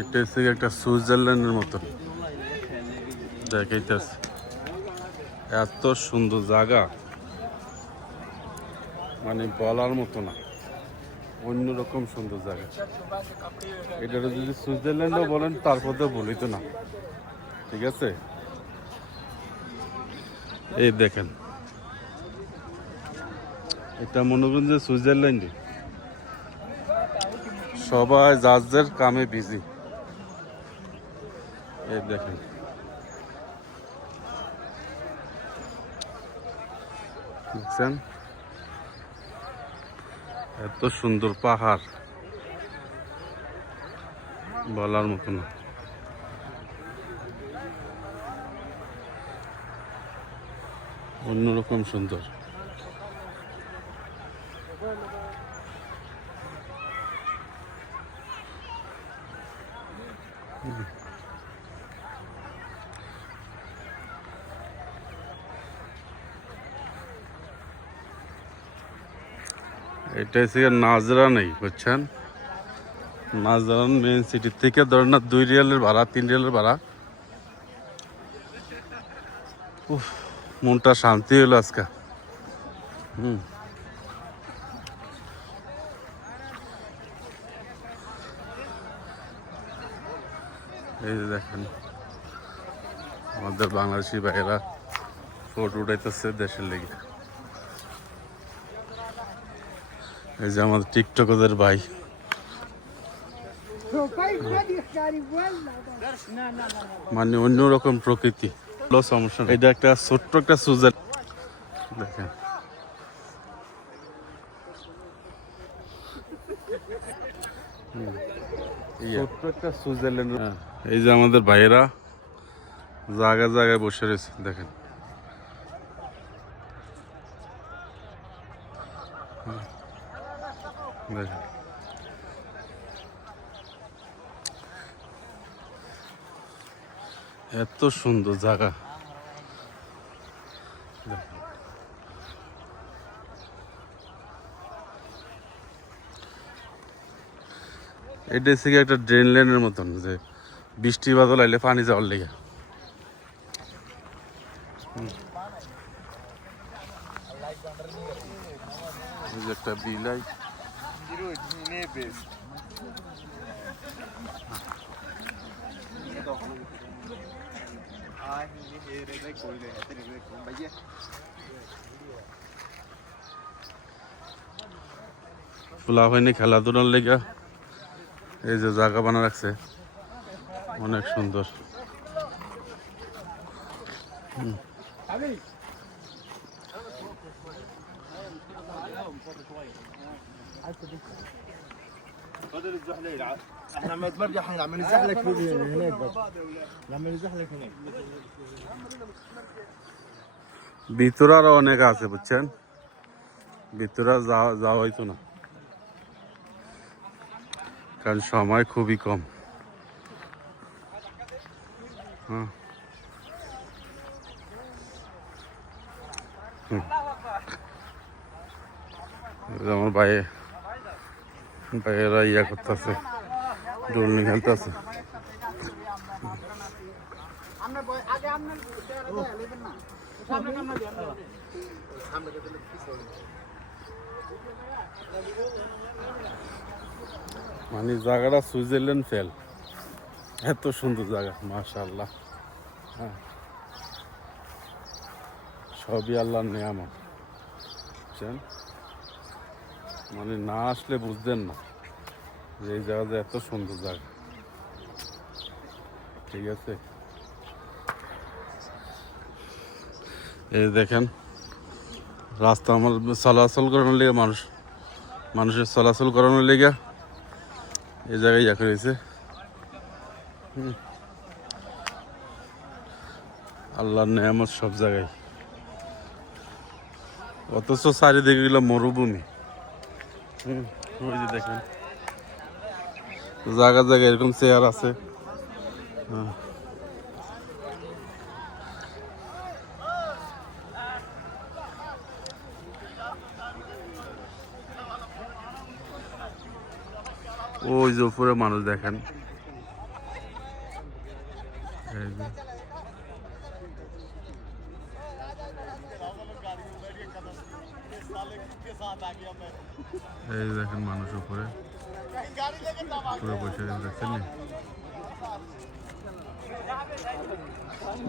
এটা হচ্ছে একটা সুইজারল্যান্ডের মতন দেখাইতেছে। এত সুন্দর জায়গা মানে বলার মতো না, অন্যরকম সুন্দর জায়গা। এটা যদি সুইজারল্যান্ডও বলেন তারপর তো বলি তো না, ঠিক আছে। এই দেখেন, এটা মনে করেন যে সুইজারল্যান্ডে সবাই যার কামে বিজি। এই দেখেন, দেখছেন এত সুন্দর পাহাড় বলার মতো না। অন্যরকম সুন্দর। এটা হচ্ছে নাজরা নেই, বুঝছেন। নাজরান মেন সিটি থেকে ধরেন না 2 রিয়ালের ভাড়া, 3 রিয়ালের ভাড়া। মনটা শান্তি হলো আজকে। এই যে দেখেন আমাদের বাংলাদেশি ভাইয়েরা ফটো উঠাইতেছে দেশের লেগে। এই যে আমাদের টিকটকদের ভাই। মানে অন্যরকম প্রকৃতি, সমস্যা। এটা একটা ছোট্ট একটা সুইজার দেখেন। ছোট্ট একটা সুইজারল্যান্ড। এই যে আমাদের ভাইয়েরা জায়গায় জায়গায় বসে রয়েছে দেখেন। দেখেন এত সুন্দর জায়গা। এটা হচ্ছে একটা ড্রেন লাইনের মতন, যে বৃষ্টি বাদল আইলে পানি যাওয়ার লেগে। একটা বিলাই খোলা হয়নি খেলাধুলার লেগে। এই যে জায়গা বানা রাখছে অনেক সুন্দর। احنا لما نتمرجح نعمل الزحلق هناك بس نعمل الزحلق هناك ভিতরে আরো অনেক আছে, বুঝছেন। ভিতরে যাওয়া হইতো না, কারণ সময় খুবই কম। আমার ভাইয়েরা ইয়া করতেছে, ডোল খেলতেছে। মানে জায়গাটা সুইজারল্যান্ড ফেল, এত সুন্দর জায়গা মাশাআল্লাহ। হ্যাঁ, সবই আল্লাহর নিয়ামত, বুঝছেন। মানে না আসলে বুঝতেন না যে এই জায়গাটা এত সুন্দর জায়গা, ঠিক আছে। এই দেখেন রাস্তা আমার চলাচল করানোর লেগে, মানুষের চলাচল করানোর লেগে এই জায়গায় ইয়া করেছে। আল্লাহর নেয়ামত সব জায়গায়, অথচ চারিদিকে গেল মরুভূমি। ওই যে দেখেন জায়গা জায়গায় এরকম চেয়ার আছে। ওই যে উপরে মানুষ দেখেন, এই যে এই দেখেন মানুষ উপরে পুরো বসে দেখছেন নি?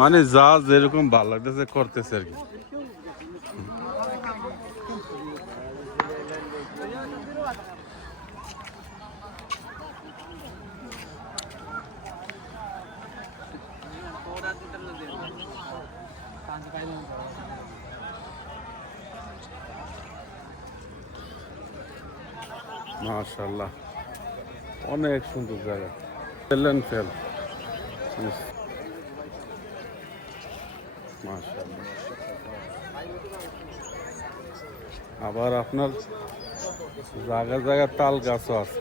মানে যা যেরকম ভালো লাগতেছে করতেছে আর কি। মাশাআল্লাহ অনেক সুন্দর জায়গা। ফেল মাশাআল্লাহ। আবার আপনার জায়গা জায়গা তাল গাছও আছে।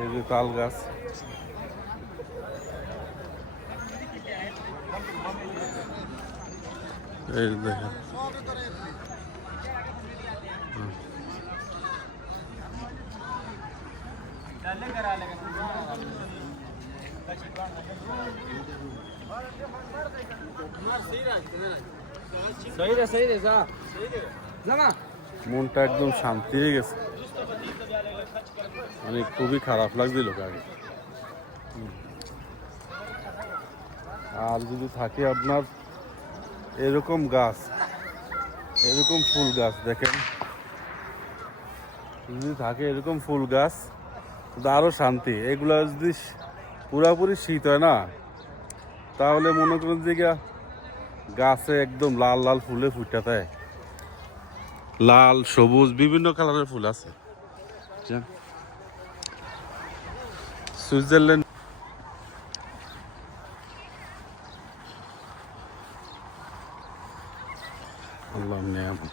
এই যে তাল গাছ, এই দেখেন মনটা একদম শান্তি হয়ে গেছে। মানে খুবই খারাপ লাগছিল আগে। আর যদি থাকে আপনার এরকম গাছ, এরকম ফুল গাছ দেখেন, যদি থাকে এরকম ফুল গাছ আরো শান্তি। এগুলা যদি পুরাপুরি শীত হয় না, তাহলে মনে করেন যে গাছে একদম লাল লাল ফুলে ফুটে দেয়, লাল সবুজ বিভিন্ন কালারের ফুল আছে। সুইজারল্যান্ড আল্লাহ নিয়ামত।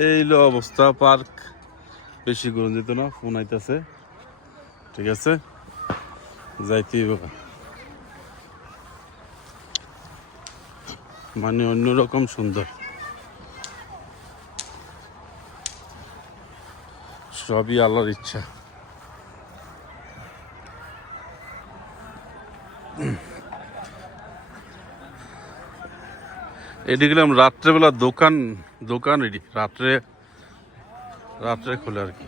এইলো অবস্থা, পার্ক বেশি গরম যেত না, ফোন আইতাছে, ঠিক আছে যাইতেই বাবা। মানে অন্যরকম সুন্দর, সবই আল্লাহর ইচ্ছা। এটি গেলাম রাত্রেবেলা, দোকান দোকান এটি রাত্রে রাত্রে খোলে আর কি।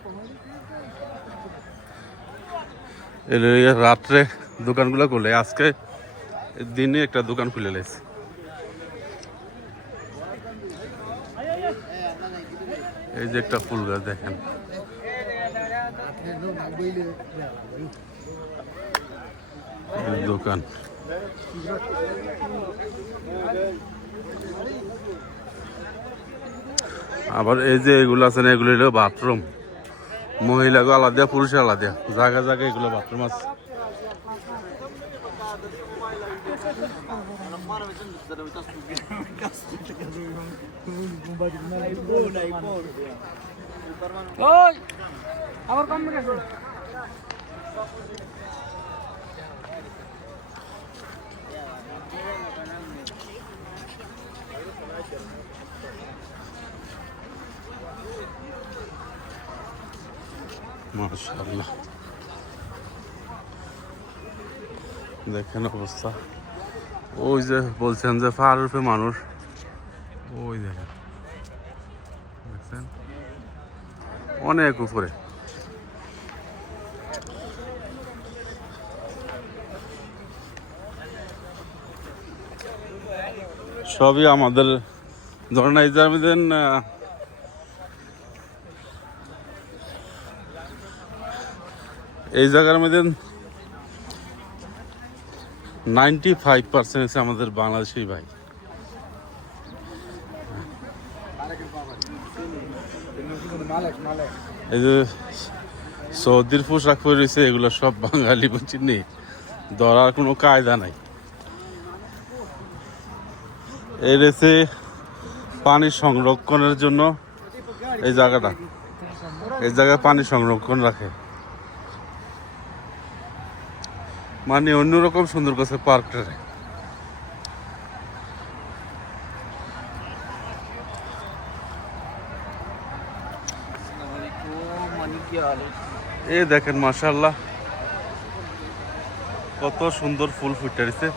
রাত্রে দোকানগুলো খুলে, আজকে দিনে একটা দোকান খুলে লেছে। এই যে একটা ফুল গাছ দেখেন, দোকান। আবার এই যে এগুলো আছে না, এগুলো হলো বাথরুম, মহিলাকে আলাদা পুরুষের আলাদা, জায়গা জায়গায় এগুলো বাথরুম আছে। আবার কম গেছে। মাশাআল্লাহ দেখেন অবস্থা। ওই যে বলছেন যে পাহাড়ের উপরে মানুষ, ওই দেখেন দেখছেন অনেক উপরে। সবই আমাদের ধরেন এই যে এই জায়গার মধ্যে 95% আমাদের বাংলাদেশি ভাই। এই যে সৌদির পোশাক পরে রয়েছে, এগুলো সব বাঙালি, বুঝছিনি, ধরার কোনো কায়দা নাই। এই রয়েছে পানি সংরক্ষণের জন্য এই জায়গাটা, এই জায়গায় পানি সংরক্ষণ রাখে। মানে অন্যরকম সুন্দর করছে পার্কটা। এই দেখেন মাশাআল্লাহ কত সুন্দর ফুল ফুটেছে।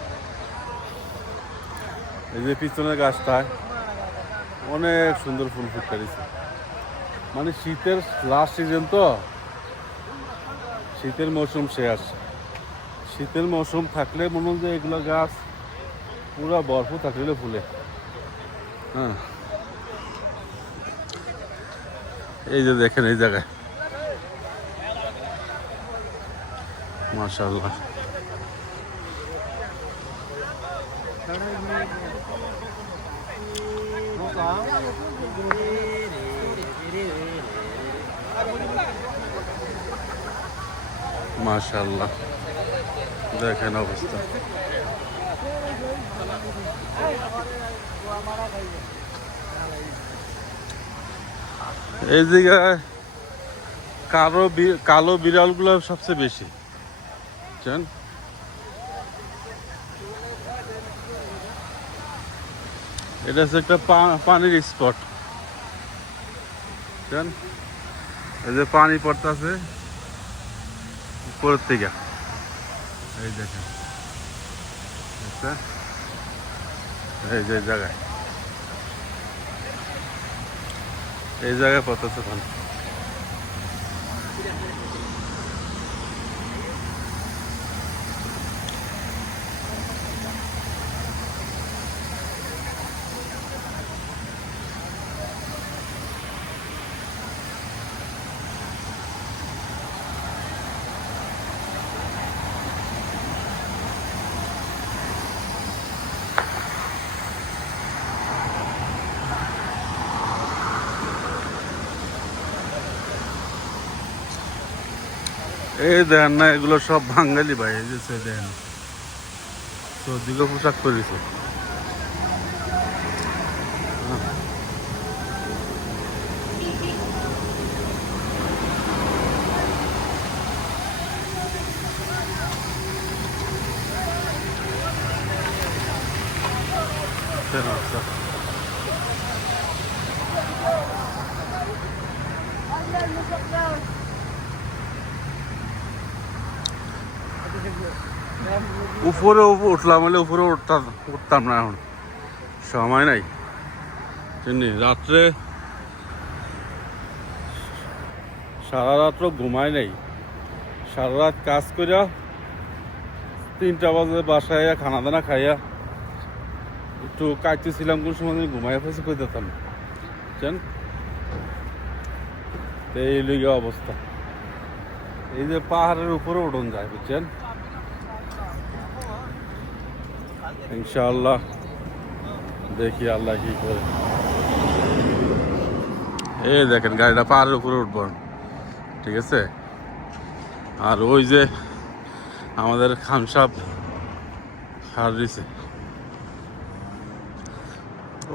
এই যে পিছনের গাছটায় অনেক সুন্দর ফুল ফুটেছে। মানে শীতের লাস্ট সিজন তো, শীতের মৌসুম শেষ। শীতের মৌসুম থাকলে মনে হয় যে এগুলো গাছ পুরো ভরপুর থাকলে ফুলে। হ্যাঁ, এই যে দেখেন এই জায়গায় মাশাআল্লাহ। মাশাআল্লাহ দেখেন অবস্থা। এই জায়গায় কালো বিড়ালগুলো সবচেয়ে বেশি, বুঝছেন? এটা হচ্ছে একটা পানির স্পট, বুঝছেন? এই যে পানি পড়তেছে উপরের থেকে, এই দেখেন এই যে জায়গায়, এই জায়গায় পড়তেছে পানি। এই দেখেন না, এগুলো সব বাঙালি ভাই। এই যে দেখেন সৌদিকে পোশাক পরেছে। উপরে উঠলাম হলে উপরে উঠতাম না, এখন সময় নাই। রাত্রে সারা রাত্র ঘুমাই নাই, সারা রাত কাজ করিয়া 3টা বাজে বাসায় খানা দানা খাইয়া একটু কাটতেছিলাম, কোন সময় ঘুমাইয়া ফেসে কই দিতাম, বুঝছেন? এই লিগে অবস্থা। এই যে পাহাড়ের উপরে উঠন যায়, বুঝছেন? ইনশাআল্লাহ দেখি আল্লাহ কি করে। এই দেখেন গাড়িটা পাহাড়ের উপরে উঠবো, ঠিক আছে? আর ওই যে আমাদের খান সাহেব সার দিছে,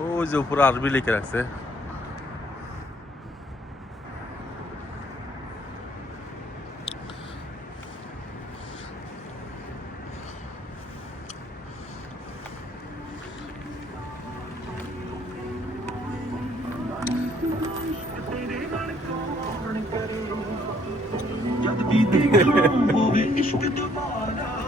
ওই যে উপরে আরবি লিখে রাখছে। जब भी देखूं वो भी इश्क तुम्हारा